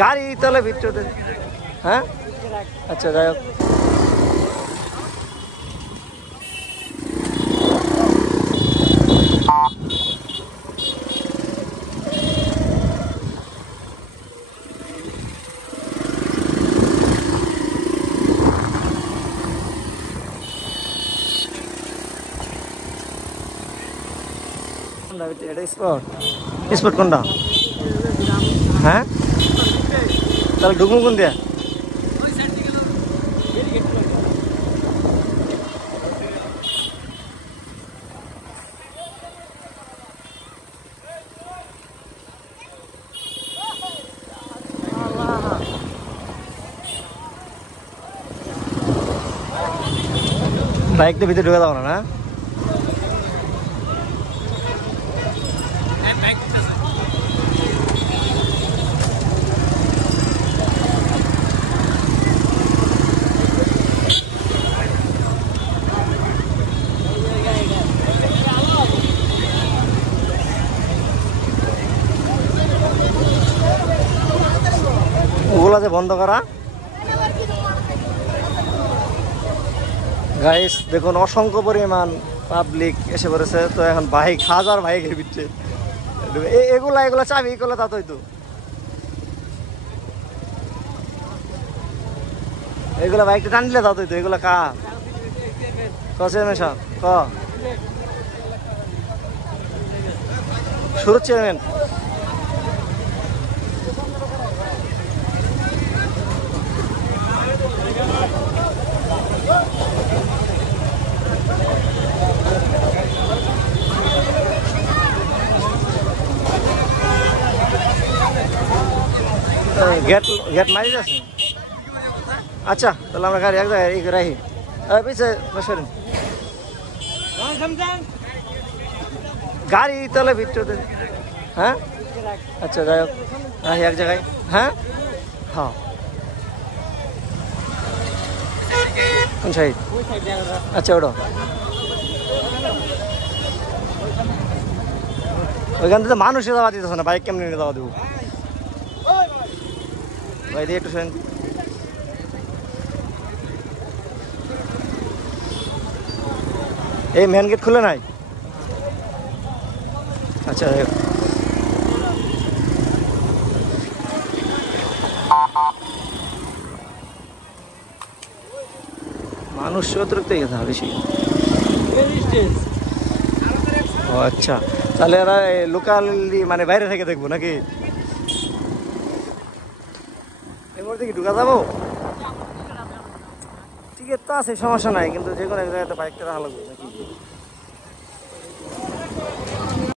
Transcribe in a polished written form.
গাড়ি তলে ভিতরে। হ্যাঁ আচ্ছা যাই হোক। এটা স্পট স্পট কোনটা? হ্যাঁ তাহলে ঢুকবো কোন দিয়া? বাইক তো ভিতরে ঢুকে যাবো না? ওগুলা যে বন্ধ করা। গাইস দেখুন অসংখ্য পরিমাণ পাবলিক এসে পড়েছে। তো এখন বাইক হাজার বাইকের ভিতরে এগুলা এগুলা চাবি এগুলো তা তো এগুলা বাইকটা টান দিলে তা তো এগুলা কা চেয়ারম্যান ক শুরু চেয়ারম্যান। গেট গেট মারি আছে। আচ্ছা তাহলে আমরা গাড়ি এক জায়গায় রাখি পিছিয়ে সরেন। গাড়ি তাহলে ভিতরে। হ্যাঁ আচ্ছা যাই হোক রাখি এক জায়গায়। হ্যাঁ হ্যাঁ কোন সাইড? আচ্ছা ওটা ওইখান থেকে মানুষে যাওয়া দিতেছে না, বাইক কেমনি নিয়ে যাওয়া দেবো? ভাই দিয়ে একটু শোনেন। এই মেন গেট খুলে নাই? আচ্ছা মানুষ অতিরিক্ত গেছে বেশি। ও আচ্ছা তাহলে এরা লোকালি মানে বাইরে থেকে দেখবো নাকি? এবার দেখি ঢুকা যাবো? টিকিট তো আছে সমস্যা নাই, কিন্তু যে কোনো এক জায়গায় বাইকটা রাখা লাগবে নাকি?